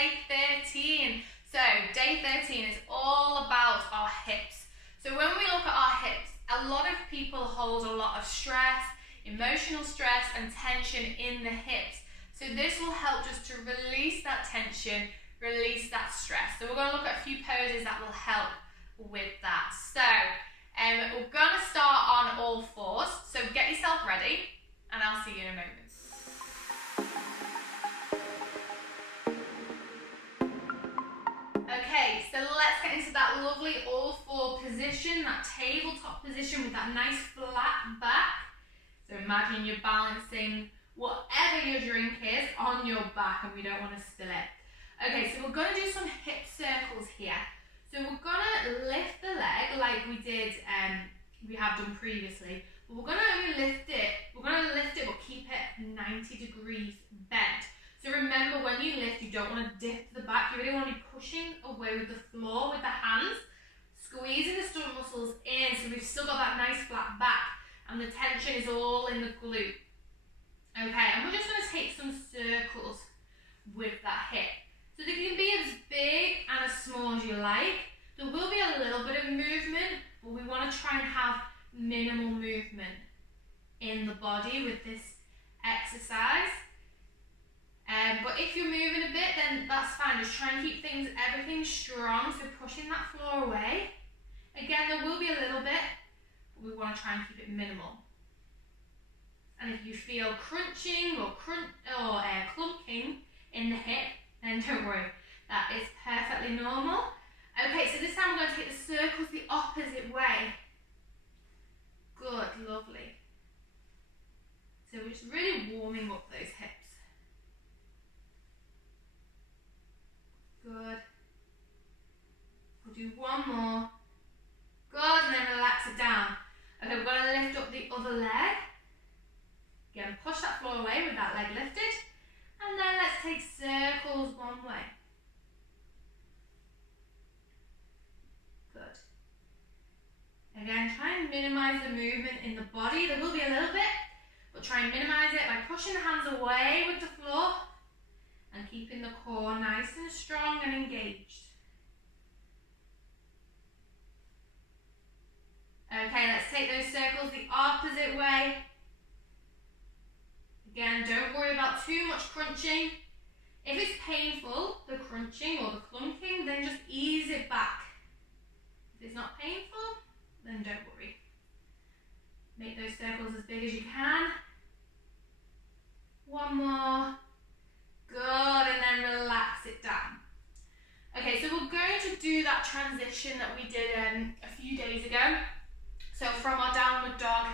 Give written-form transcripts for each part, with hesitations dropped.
day 13. So day 13 is all about our hips. So when we look at our hips, a lot of people hold a lot of stress, emotional stress and tension in the hips. So this will help just to release that tension, release that stress. So we're going to look at a few poses that will help with that. So we're going to start on all fours. So get yourself ready and I'll see you in a moment. Okay, so let's get into that lovely all four position, that tabletop position with that nice flat back. So imagine you're balancing whatever your drink is on your back and we don't want to spill it. Okay, so we're going to do some hip circles here. So we're going to lift the leg like we did, we have done previously. But we're going to only lift it, but keep it 90 degrees bent. So remember, when you lift, you don't want to dip the back. You really want to be pushing away with the floor with the hands, squeezing the stomach muscles in so we've still got that nice flat back and the tension is all in the glute. Okay, and we're just going to take some circles with that hip. So they can be as big and as small as you like. There will be a little bit of movement, but we want to try and have minimal movement in the body with this exercise. But if you're moving a bit, then that's fine. Just try and keep everything strong, so pushing that floor away. Again, there will be a little bit, but we want to try and keep it minimal. And if you feel crunching or clunking in the hip, then don't worry, that is perfectly normal. Okay, so this time we're going to take the circles the opposite way. Good, lovely. So we're just really warming up those hips. Good. We'll do one more. Good, and then relax it down. Okay, we're going to lift up the other leg. Again, push that floor away with that leg lifted. And then let's take circles one way. Good. Again, try and minimise the movement in the body. There will be a little bit, but try and minimise it by pushing the hands away with the floor and keeping the core nice and strong and engaged. Okay, let's take those circles the opposite way. Again, don't worry about too much crunching. If it's painful, the crunching or the clunking, then just ease it back. If it's not painful, then don't worry. Make those circles as big as you can. One more. Good, and then relax it down. Okay, so we're going to do that transition that we did a few days ago. So from our downward dog,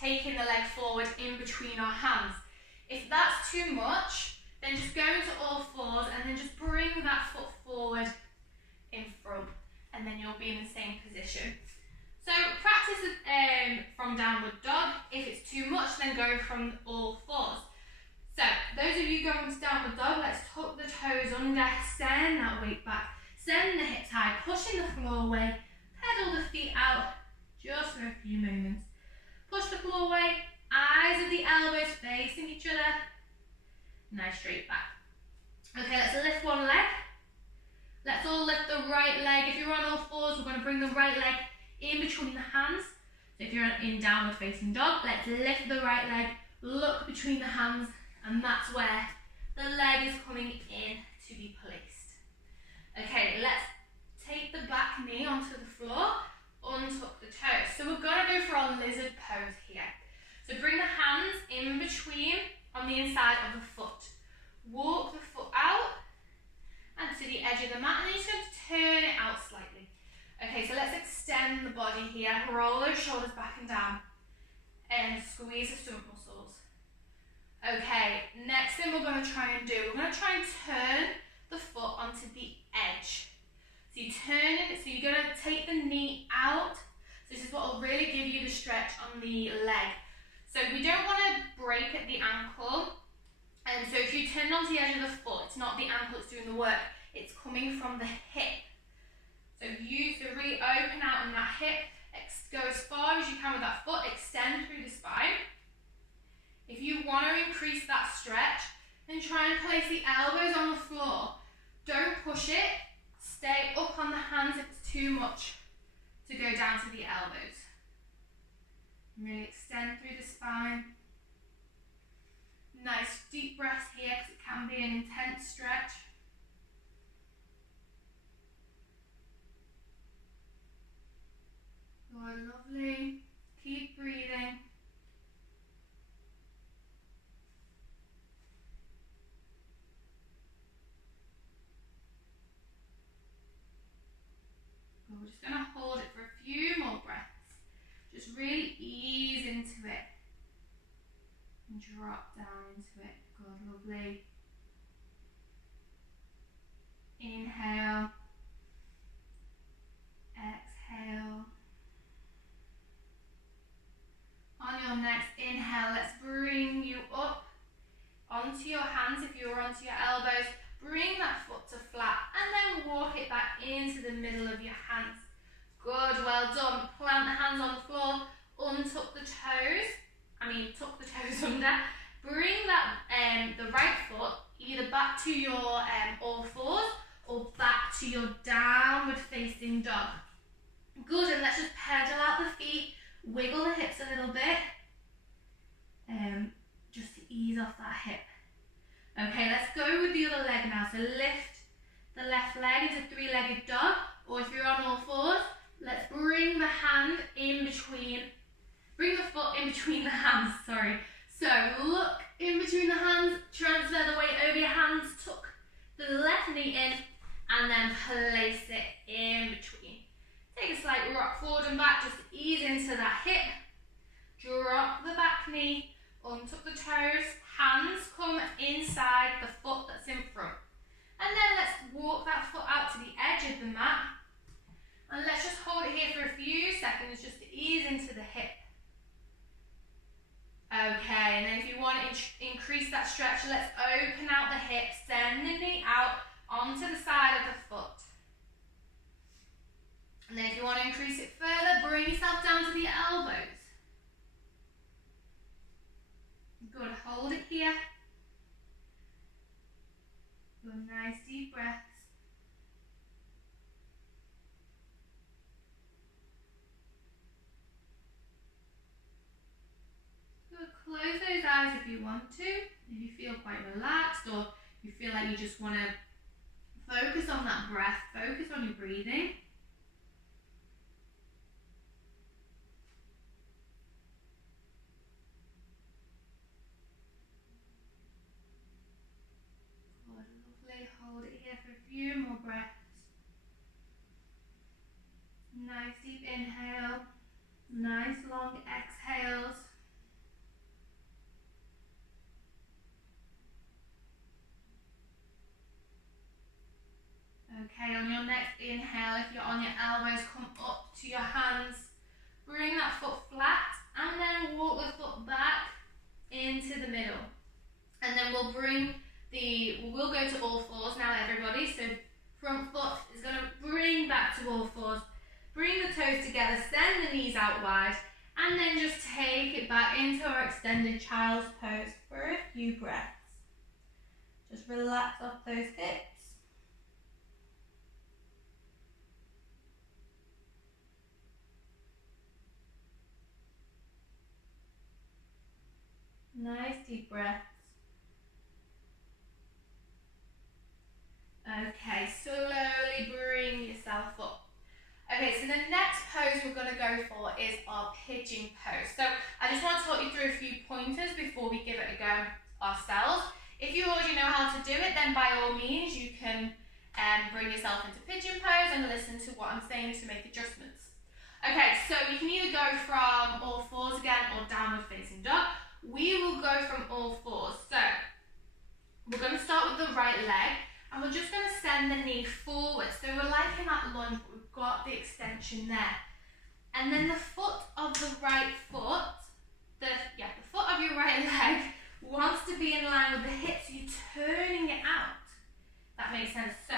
taking the leg forward in between our hands. If that's too much, then just go into all fours and then just bring that foot forward in front, and then you'll be in the same position. So practice from downward dog. If it's too much, then go from all fours. So, those of you going to downward dog, let's tuck the toes under, send that weight back, send the hips high, pushing the floor away, pedal the feet out, just for a few moments. Push the floor away, eyes of the elbows facing each other, nice straight back. Okay, let's lift one leg. Let's all lift the right leg. If you're on all fours, we're going to bring the right leg in between the hands. So if you're in downward facing dog, let's lift the right leg, look between the hands, and that's where the leg is coming in to be placed. Okay, let's take the back knee onto the floor, untuck the toes. So we're going to go for our lizard pose here. So bring the hands in between on the inside of the foot. Walk the foot out and to the edge of the mat, and then you're just going to turn it out slightly. Okay, so let's extend the body here. Roll those shoulders back and down and squeeze the stomach muscles. Okay, next thing we're going to try and do, we're going to try and turn the foot onto the edge. So you turn it, so you're going to take the knee out. So this is what will really give you the stretch on the leg. So we don't want to break at the ankle. And so if you turn onto the edge of the foot, it's not the ankle that's doing the work, it's coming from the hip. So use the really open out on that hip, go as far as you can with that foot, extend through the spine. If you want to increase that stretch, then try and place the elbows on the floor. Don't push it. Stay up on the hands if it's too much to go down to the elbows. Really extend through the spine. Nice deep breaths here because it can be an intense stretch. Good, lovely. Keep breathing. Good. We're just going to hold it for a few more breaths. Just really ease into it. And drop down into it. Good, lovely. Inhale. Exhale. On your next inhale, let's bring you up onto your hands if you're onto your elbows. Bring that foot to flat and then walk it back into the middle of your hands. Good, well done. Plant the hands on the floor, untuck the toes. Tuck the toes under. Bring that the right foot either back to your all fours or back to your downward facing dog. Good, and let's just pedal out the feet, wiggle the hips a little bit, just to ease off that hip. Okay, let's go with the other leg now. So lift the left leg into three-legged dog, or if you're on all fours, let's bring the hand in between. Bring the foot in between the hands, sorry. So look in between the hands, transfer the weight over your hands, tuck the left knee in, and then place it in between. Take a slight rock forward and back, just ease into that hip. Drop the back knee, untuck the toes, hands come inside the foot that's in front. And then let's walk that foot out to the edge of the mat. And let's just hold it here for a few seconds, just to ease into the hip. Okay, and then if you want to increase that stretch, let's open out the hip, send the knee out onto the side of the foot. And then if you want to increase it further, bring yourself down to the elbows. Good, hold it here. Good, nice deep breaths. Good, close those eyes if you want to. If you feel quite relaxed or you feel like you just want to focus on that breath, focus on your breathing. Hold it here for a few more breaths. Nice deep inhale, nice long exhales. Okay, on your next inhale, if you're on your elbows, come up to your hands. Bring that foot flat and then walk the foot back into the middle. And then we'll go to all fours now, everybody. So front foot is going to bring back to all fours. Bring the toes together, send the knees out wide, and then just take it back into our extended child's pose for a few breaths. Just relax off those hips. Nice deep breaths. Okay, slowly bring yourself up. Okay, so the next pose we're going to go for is our pigeon pose. So I just want to talk you through a few pointers before we give it a go ourselves. If you already know how to do it, then by all means you can bring yourself into pigeon pose and listen to what I'm saying to make adjustments. Okay, so you can either go from all fours again or downward facing dog. We will go from all fours. So we're going to start with the right leg. And we're just going to send the knee forward. So we're like in that lunge, but we've got the extension there. And then the foot of the right foot, the foot of your right leg wants to be in line with the hip, so you're turning it out. That makes sense. So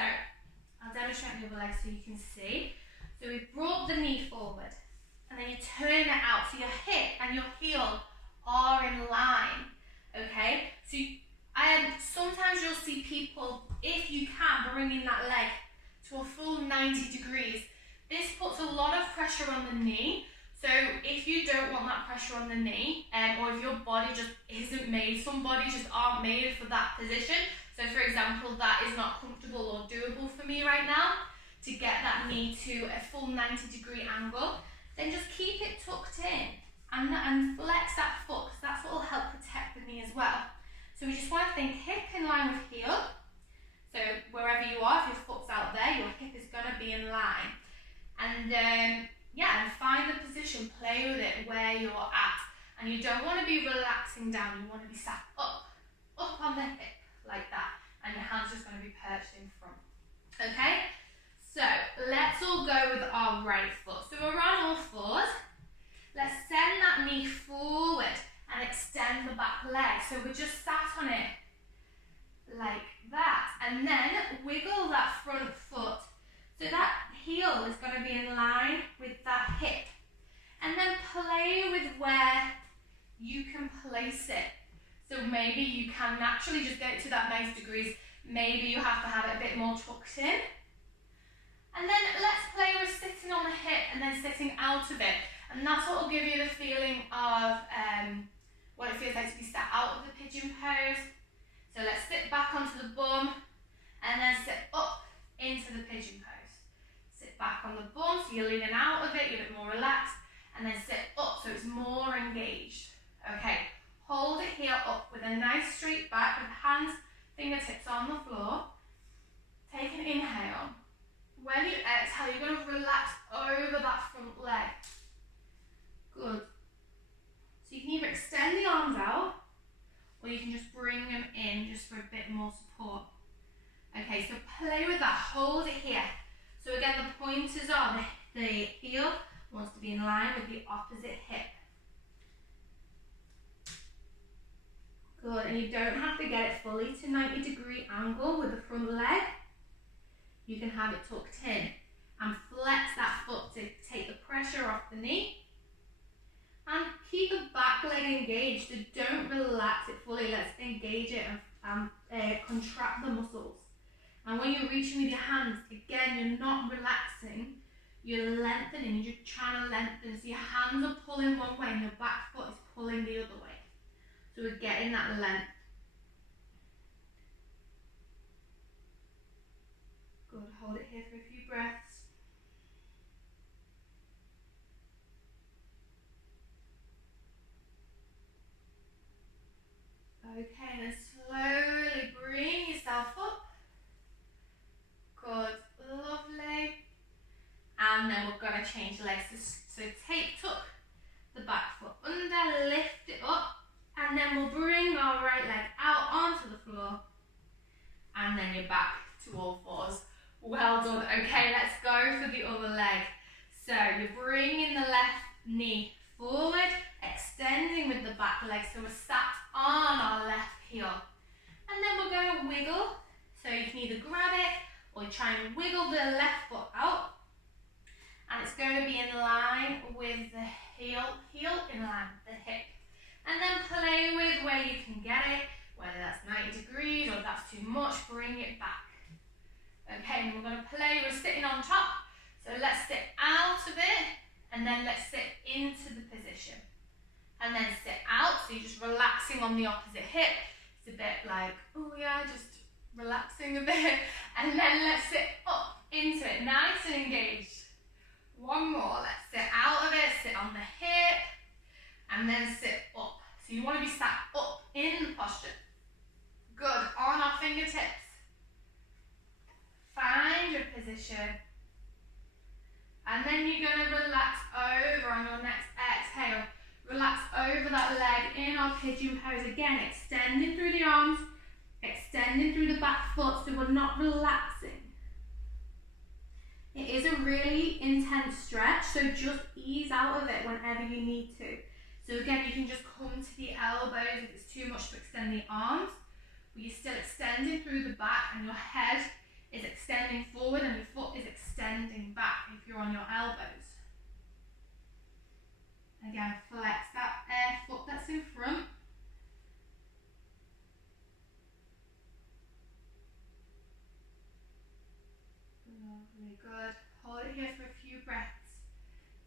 I'll demonstrate the other leg so you can see. So we've brought the knee forward, and then you turn it out, so your hip and your heel are in line. Okay? So sometimes you'll see people, if you can, bringing that leg to a full 90 degrees. This puts a lot of pressure on the knee. So if you don't want that pressure on the knee, or if your body just isn't made, some bodies just aren't made for that position. So for example, that is not comfortable or doable for me right now, to get that knee to a full 90-degree angle, then just keep it tucked in and flex that foot, because that's what will help protect the knee as well. So we just want to think hip in line with heel. So wherever you are, if your foot's out there, your hip is going to be in line. And yeah, and find the position, play with it where you're at. And you don't want to be relaxing down, you want to be sat up on the hip, like that. And your hand's just going to be perched in front. Okay? So let's all go with our right foot. So we're on all fours. Let's send that knee forward and extend the back leg. So we're just sat on it like that. And then wiggle that front foot. So that heel is going to be in line with that hip. And then play with where you can place it. So maybe you can naturally just get it to that 90 degrees. Maybe you have to have it a bit more tucked in. And then let's play with sitting on the hip and then sitting out of it. And that's what will give you the feeling of what it feels like to be sat out of the pigeon pose. So let's sit back onto the bum and then sit up into the pigeon pose. Sit back on the bum, so you're leaning out of it, you're a bit more relaxed, and then sit up so it's more engaged. Okay, hold it here up with a nice straight back with hands, fingertips on the floor. Take an inhale. When you exhale, you're going to relax over that front leg. Good. So you can either extend the arms out, or you can just bring them in just for a bit more support. Okay, so play with that, hold it here. So again, the pointers are the heel wants to be in line with the opposite hip. Good, and you don't have to get it fully to 90-degree angle with the front leg. You can have it tucked in and flex that foot to take the pressure off the knee. And keep the back leg engaged, so don't relax it fully. Let's engage it and contract the muscles. And when you're reaching with your hands, again, you're not relaxing, you're lengthening, you're trying to lengthen. So your hands are pulling one way and your back foot is pulling the other way. So we're getting that length. Good, hold it here for a few breaths. Okay, then slowly bring yourself up. Good, lovely. And then we're going to change legs. So tuck the back foot under, lift it up, and then we'll bring our right leg out onto the floor. And then you're back to all fours. Well done. Okay, let's go for the other leg. So you're bringing the left knee forward, extending with the back leg. So we're sat on our left heel. And then we're going to wiggle. So you can either grab it or try and wiggle the left foot out. And it's going to be in line with the heel in line with the hip. And then play with where you can get it, whether that's 90 degrees or if that's too much, bring it back. Okay, and we're going to play with sitting on top. So let's sit out of it, and then let's sit into the position. And then sit out, so you're just relaxing on the opposite hip. It's a bit like, oh yeah, just relaxing a bit. And then let's sit up into it, nice and engaged. One more, let's sit out of it, sit on the hip, and then sit up. So you want to be sat up in the posture. Good, on our fingertips. Find your position. And then you're going to relax over on your next exhale. Relax over that leg in our pigeon pose. Again, extending through the arms, extending through the back foot, so we're not relaxing. It is a really intense stretch, so just ease out of it whenever you need to. So again, you can just come to the elbows if it's too much to extend the arms, but you're still extending through the back and your head is extending forward and your foot is extending back if you're on your elbows. Again, flex that foot that's in front.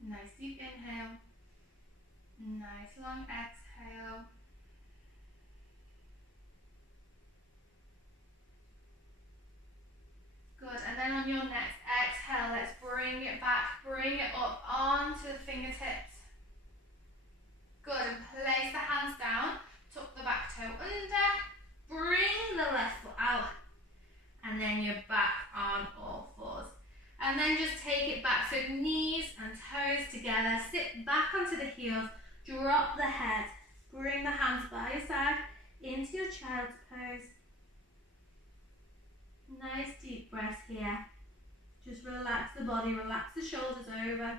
Nice deep inhale. Nice long exhale. Good, and then on your next exhale, let's bring it back, bring it up onto the fingertips. Good, and place the hands down, tuck the back toe under, bring the left foot out, and then you're back on all fours. And then just take it back, so knees and toes together, sit back onto the heels, drop the head, bring the hands by your side into your child's pose. Nice deep breath here. Just relax the body, relax the shoulders over.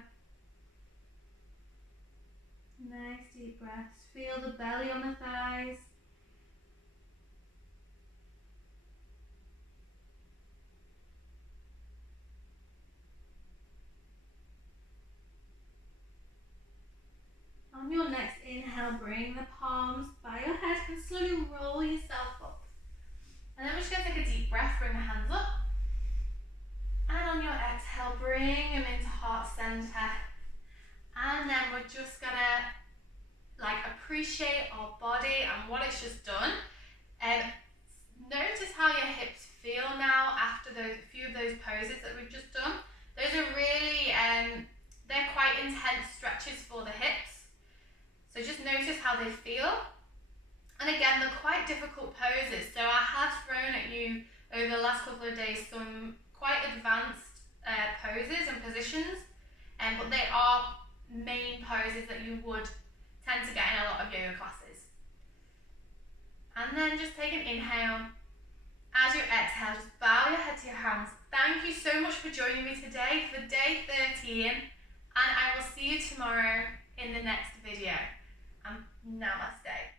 Nice deep breaths. Feel the belly on the thighs. On your next inhale, bring the palms by your head and slowly roll yourself up. And then we're just going to take a deep breath, bring the hands up. And on your exhale, bring them into heart center. And then we're just going to appreciate our body and what it's just done. Notice how your hips feel now after a few of those poses that we've just done. Those are really, they're quite intense stretches for the hips. So just notice how they feel. And again, they're quite difficult poses. So I have thrown at you over the last couple of days some quite advanced poses and positions, but they are main poses that you would tend to get in a lot of yoga classes. And then just take an inhale. As you exhale, just bow your head to your hands. Thank you so much for joining me today for day 13, and I will see you tomorrow in the next video. And namaste.